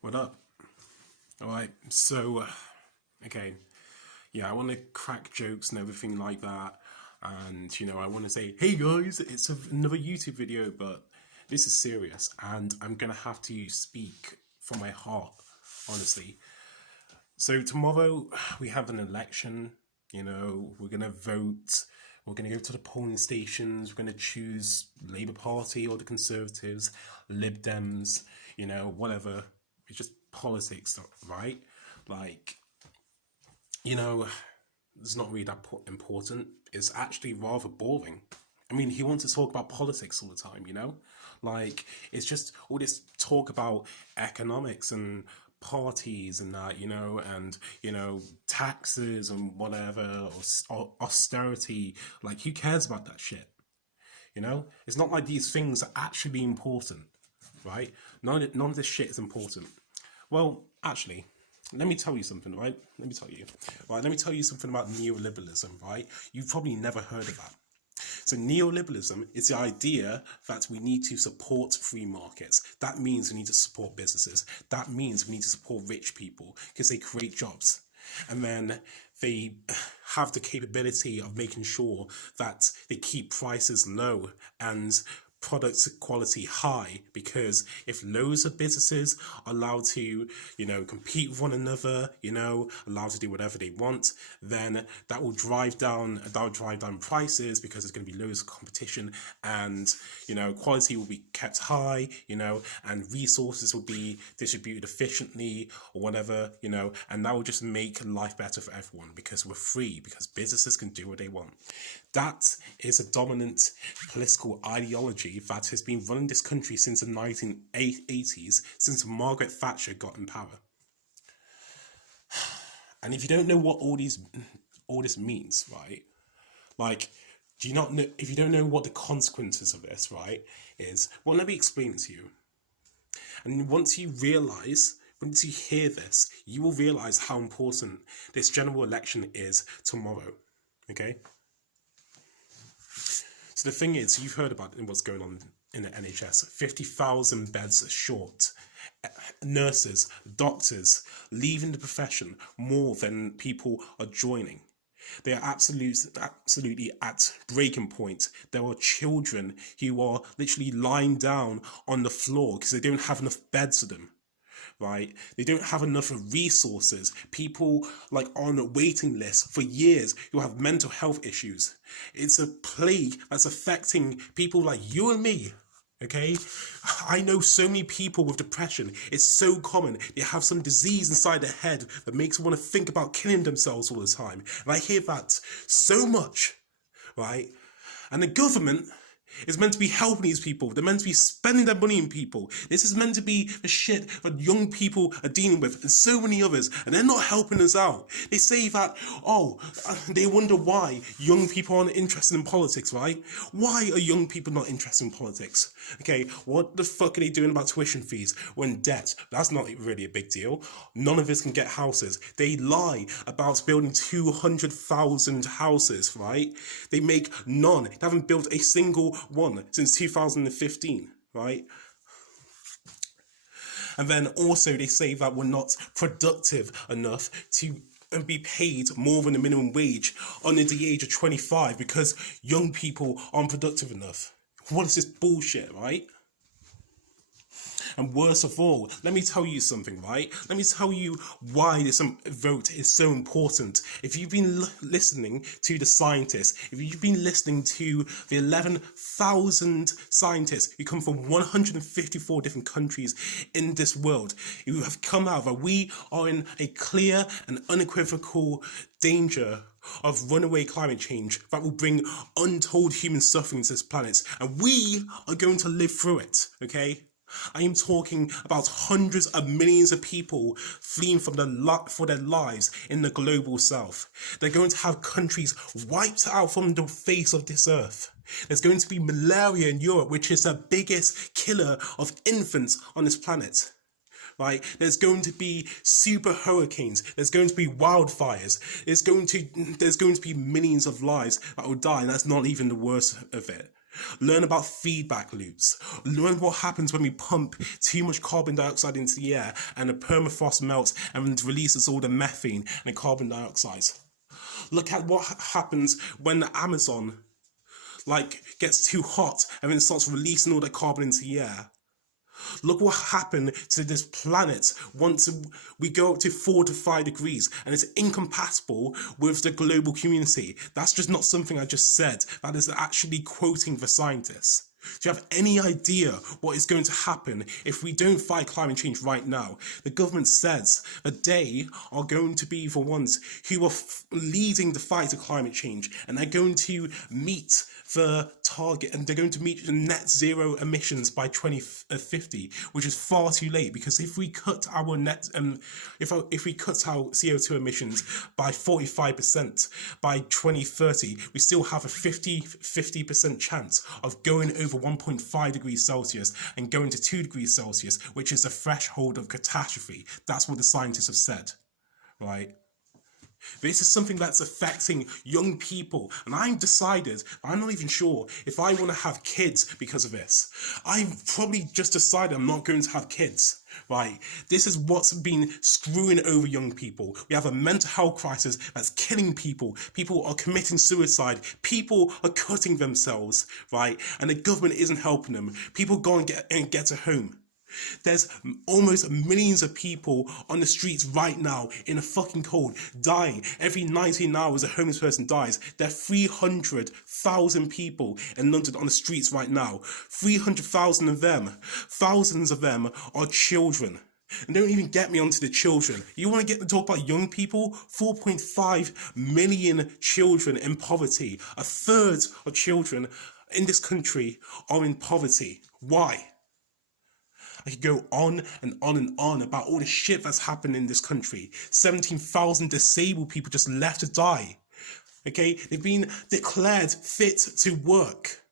What up? Alright, so, okay, yeah, I want to crack jokes and everything like that. And, I want to say, hey guys, it's another YouTube video, but this is serious. And I'm going to have to speak from my heart, honestly. So, tomorrow we have an election, we're going to vote. We're going to go to the polling stations. We're going to choose Labour Party or the Conservatives, Lib Dems, whatever. It's just politics, right? Like, it's not really that important. It's actually rather boring. I mean, he wants to talk about politics all the time, Like, it's just all this talk about economics and parties and that, and, taxes and whatever, or austerity. Like, who cares about that shit? It's not like these things are actually important, right? None of this shit is important. Well, actually, let me tell you something, right? Let me tell you something about neoliberalism, right? You've probably never heard of that. So neoliberalism is the idea that we need to support free markets. That means we need to support businesses. That means we need to support rich people because they create jobs. And then they have the capability of making sure that they keep prices low and product quality high, because if loads of businesses are allowed to, compete with one another, allowed to do whatever they want, then that will drive down prices, because there's going to be loads of competition, and quality will be kept high, and resources will be distributed efficiently or whatever, and that will just make life better for everyone, because we're free, because businesses can do what they want. That is a dominant political ideology that has been running this country since the 1980s, since Margaret Thatcher got in power. And if you don't know what all this means, right? Like, do you not know? If you don't know what the consequences of this, right, is, well, let me explain it to you. And once you hear this, you will realize how important this general election is tomorrow. Okay. So the thing is, you've heard about what's going on in the NHS. 50,000 beds short. Nurses, doctors leaving the profession more than people are joining. They are absolutely at breaking point. There are children who are literally lying down on the floor because they don't have enough beds for them. Right? They don't have enough resources. People on a waiting list for years who have mental health issues. It's a plague that's affecting people like you and me. Okay? I know so many people with depression. It's so common. They have some disease inside their head that makes them want to think about killing themselves all the time. And I hear that so much. Right? And the government is meant to be helping these people. They're meant to be spending their money on people. This is meant to be the shit that young people are dealing with, and so many others, and they're not helping us out. They say that, they wonder why young people aren't interested in politics, right? Why are young people not interested in politics? Okay, what the fuck are they doing about tuition fees? We're in debt. That's not really a big deal. None of us can get houses. They lie about building 200,000 houses, right? They make none. They haven't built a single one since 2015, right? And then also they say that we're not productive enough to be paid more than the minimum wage under the age of 25 because young people aren't productive enough. What is this bullshit, right? And worst of all, let me tell you something, right? Let me tell you why this vote is so important. If you've been listening to the scientists, if you've been listening to the 11,000 scientists who come from 154 different countries in this world, who have come out that we are in a clear and unequivocal danger of runaway climate change that will bring untold human suffering to this planet, and we are going to live through it, okay? I am talking about hundreds of millions of people fleeing for their lives in the global south. They're going to have countries wiped out from the face of this earth. There's going to be malaria in Europe, which is the biggest killer of infants on this planet. Right? There's going to be super hurricanes. There's going to be wildfires. There's going to be millions of lives that will die, and that's not even the worst of it. Learn about feedback loops. Learn what happens when we pump too much carbon dioxide into the air and the permafrost melts and releases all the methane and the carbon dioxide. Look at what happens when the Amazon gets too hot and then starts releasing all the carbon into the air. Look what happened to this planet once we go up to 4 to 5 degrees and it's incompatible with the global community. That's just not something I just said. That is actually quoting the scientists. Do you have any idea what is going to happen if we don't fight climate change right now? The government says that they are going to be the ones who are leading the fight to climate change, and they're going to meet the target, and they're going to meet the net zero emissions by 2050, which is far too late, because if we cut our if we cut our CO2 emissions by 45% by 2030, we still have a 50% chance of going over 1.5 degrees Celsius and going to 2 degrees Celsius, which is the threshold of catastrophe. That's what the scientists have said, right? This is something that's affecting young people, and I've decided, I'm not even sure if I want to have kids because of this. I've probably just decided I'm not going to have kids, right? This is what's been screwing over young people. We have a mental health crisis that's killing people. People are committing suicide. People are cutting themselves, right? And the government isn't helping them. People go and get a home. There's almost millions of people on the streets right now in the fucking cold, dying. Every 19 hours a homeless person dies. There are 300,000 people in London on the streets right now. 300,000 of them, thousands of them are children. And don't even get me onto the children. You want to talk about young people? 4.5 million children in poverty. A third of children in this country are in poverty. Why? I could go on and on and on about all the shit that's happened in this country. 17,000 disabled people just left to die. Okay, they've been declared fit to work.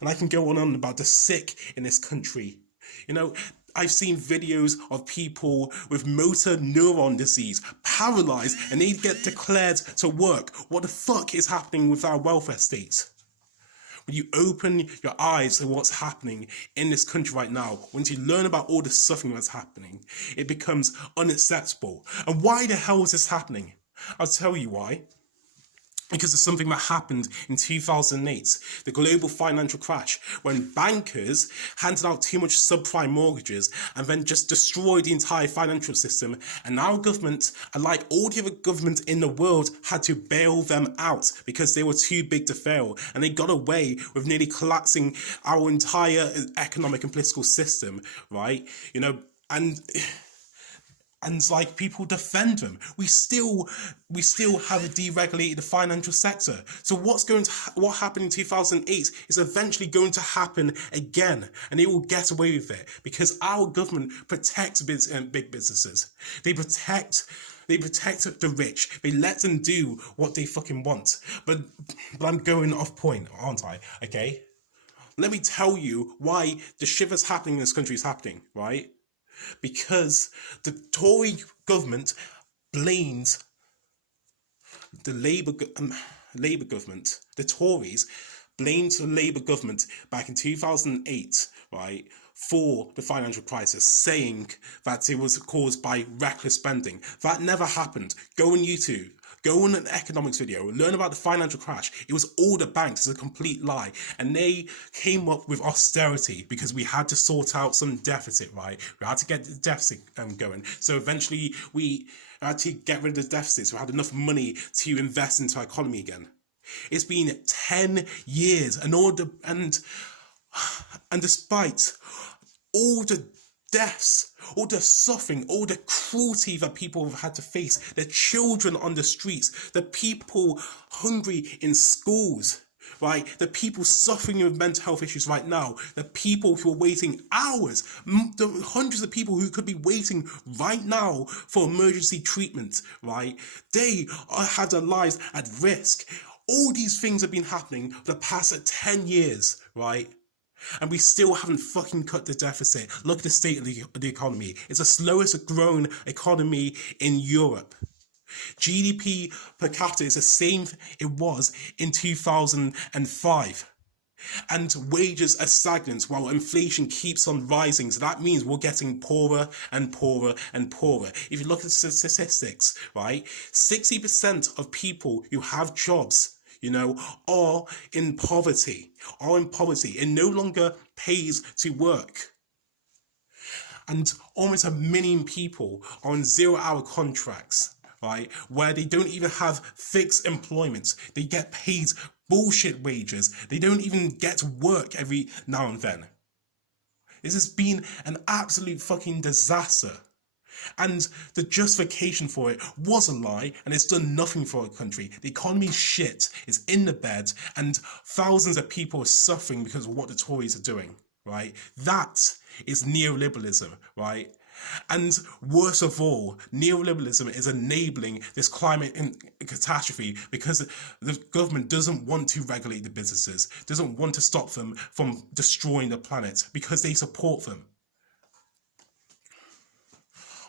And I can go on and on about the sick in this country. You know, I've seen videos of people with motor neuron disease, paralyzed, and they get declared to work. What the fuck is happening with our welfare state? When you open your eyes to what's happening in this country right now, once you learn about all the suffering that's happening, it becomes unacceptable. And why the hell is this happening? I'll tell you why. Because of something that happened in 2008, the global financial crash, when bankers handed out too much subprime mortgages and then just destroyed the entire financial system. And our government, like all the other governments in the world, had to bail them out because they were too big to fail. And they got away with nearly collapsing our entire economic and political system, right? You know, and like people defend them. We still have a deregulated financial sector. So what happened in 2008 is eventually going to happen again, and they will get away with it because our government protects big businesses. They protect the rich. They let them do what they fucking want. But I'm going off point, aren't I? Okay. Let me tell you why the shit that's happening in this country is happening, right? Because the Tory government blames the Labour government. The Tories blamed the Labour government back in 2008, right, for the financial crisis, saying that it was caused by reckless spending. That never happened. Go on YouTube. Go on an economics video, learn about the financial crash. It was all the banks. It's a complete lie. And they came up with austerity because we had to sort out some deficit, right? We had to get the deficit going. So eventually we had to get rid of the deficits. We had enough money to invest into our economy again. It's been 10 years and despite all the deaths, all the suffering, all the cruelty that people have had to face, the children on the streets, the people hungry in schools, right? The people suffering with mental health issues right now, the people who are waiting hours, the hundreds of people who could be waiting right now for emergency treatment, right? They had their lives at risk. All these things have been happening for the past 10 years, right? And we still haven't fucking cut the deficit. Look at the state of the economy. It's the slowest growing economy in Europe. GDP per capita is the same it was in 2005. And wages are stagnant while inflation keeps on rising. So that means we're getting poorer and poorer and poorer. If you look at the statistics, right, 60% of people who have jobs, are in poverty. It no longer pays to work. And almost 1 million people are on 0-hour contracts, right, where they don't even have fixed employment. They get paid bullshit wages. They don't even get to work every now and then. This has been an absolute fucking disaster. And the justification for it was a lie, and it's done nothing for our country. The economy's shit, it's in the bed, and thousands of people are suffering because of what the Tories are doing, right? That is neoliberalism, right? And worst of all, neoliberalism is enabling this climate catastrophe because the government doesn't want to regulate the businesses, doesn't want to stop them from destroying the planet because they support them.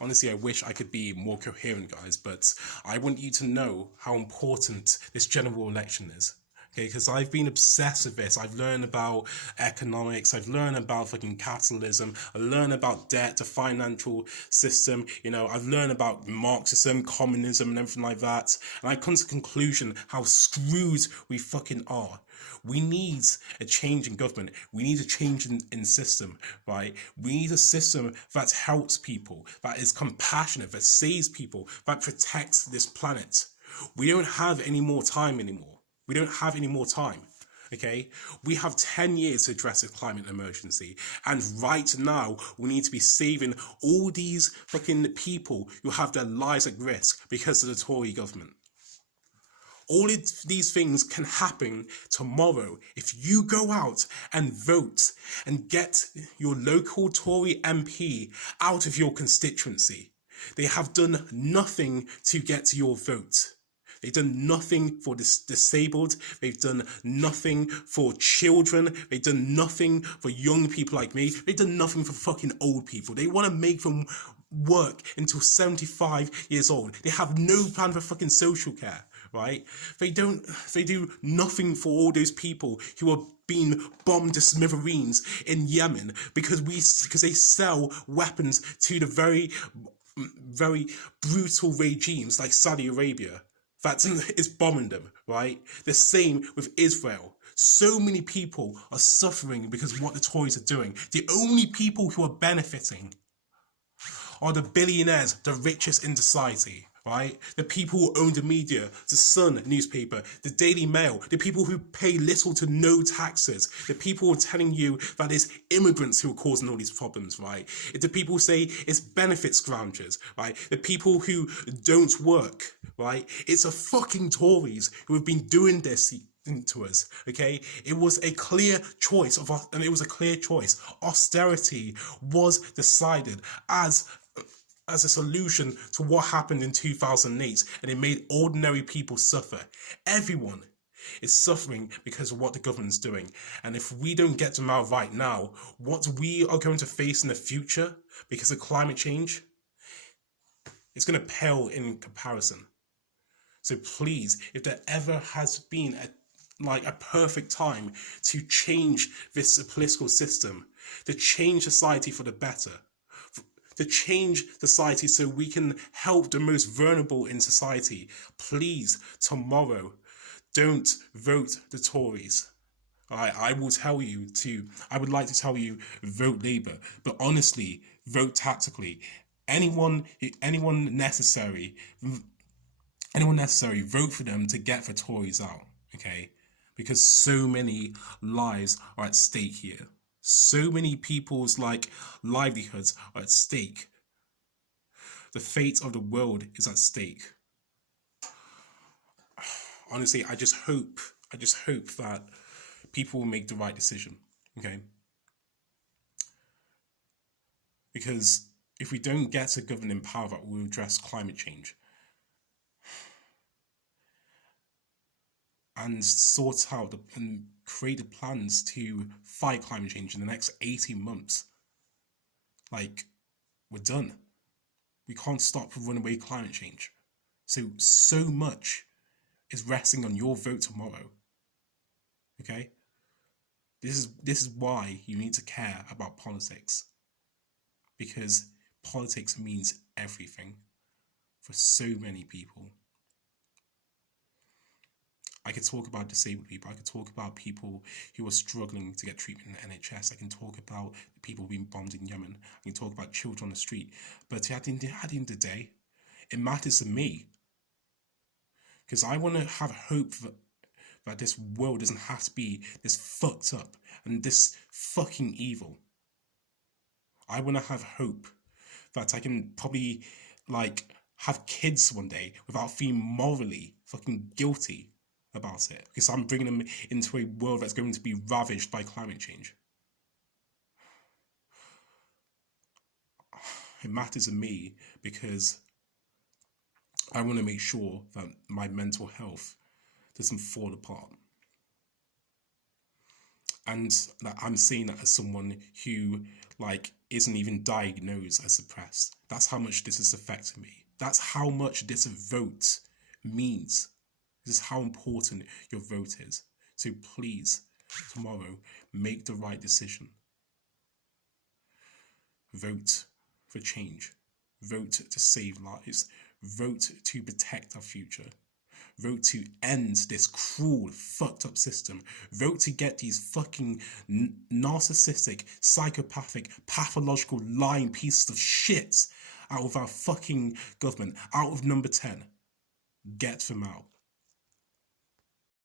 Honestly, I wish I could be more coherent, guys, but I want you to know how important this general election is. Okay, because I've been obsessed with this. I've learned about economics. I've learned about fucking capitalism. I learned about debt, the financial system. I've learned about Marxism, communism, and everything like that. And I come to the conclusion how screwed we fucking are. We need a change in government. We need a change in system, right? We need a system that helps people, that is compassionate, that saves people, that protects this planet. We don't have any more time anymore. We don't have any more time, okay? We have 10 years to address the climate emergency. And right now, we need to be saving all these fucking people who have their lives at risk because of the Tory government. All of these things can happen tomorrow if you go out and vote and get your local Tory MP out of your constituency. They have done nothing to get your vote. They've done nothing for the disabled. They've done nothing for children. They've done nothing for young people like me. They've done nothing for fucking old people. They want to make them work until 75 years old. They have no plan for fucking social care, right? They do nothing for all those people who are being bombed to smithereens in Yemen because they sell weapons to the very, very brutal regimes like Saudi Arabia that is bombing them, right? The same with Israel. So many people are suffering because of what the Tories are doing. The only people who are benefiting are the billionaires, the richest in society, right? The people who own the media, the Sun newspaper, the Daily Mail, the people who pay little to no taxes, the people who are telling you that it's immigrants who are causing all these problems, right? It's the people who say it's benefit scroungers, right? The people who don't work, right? It's the fucking Tories who have been doing this to us, okay? It was a clear choice and it was a clear choice. Austerity was decided as a solution to what happened in 2008, and it made ordinary people suffer. Everyone is suffering because of what the government's doing. And if we don't get them out right now, what we are going to face in the future because of climate change, it's going to pale in comparison. So please, if there ever has been a perfect time to change this political system, to change society for the better, to change society so we can help the most vulnerable in society, please, tomorrow, don't vote the Tories. I would like to tell you, vote Labour, but honestly, vote tactically. Anyone necessary, vote for them to get the Tories out, okay? Because so many lives are at stake here. So many people's livelihoods are at stake. The fate of the world is at stake. Honestly, I just hope that people will make the right decision, okay? Because if we don't get a government in power that will address climate change and sort out and create the plans to fight climate change in the next 18 months, we're done. We can't stop runaway climate change. So much is resting on your vote tomorrow. Okay? This is why you need to care about politics. Because politics means everything for so many people. I could talk about disabled people. I could talk about people who are struggling to get treatment in the NHS. I can talk about the people being bombed in Yemen. I can talk about children on the street. But at the end of the day, it matters to me. Because I want to have hope that this world doesn't have to be this fucked up and this fucking evil. I want to have hope that I can probably, like, have kids one day without feeling morally fucking guilty about it, because I'm bringing them into a world that's going to be ravaged by climate change. It matters to me because I want to make sure that my mental health doesn't fall apart. And that I'm saying that as someone who, like, isn't even diagnosed as depressed. That's how much this is affecting me. That's how much this vote means. This is how important your vote is. So please, tomorrow, make the right decision. Vote for change. Vote to save lives. Vote to protect our future. Vote to end this cruel, fucked up system. Vote to get these fucking narcissistic, psychopathic, pathological, lying pieces of shit out of our fucking government, out of number 10. Get them out.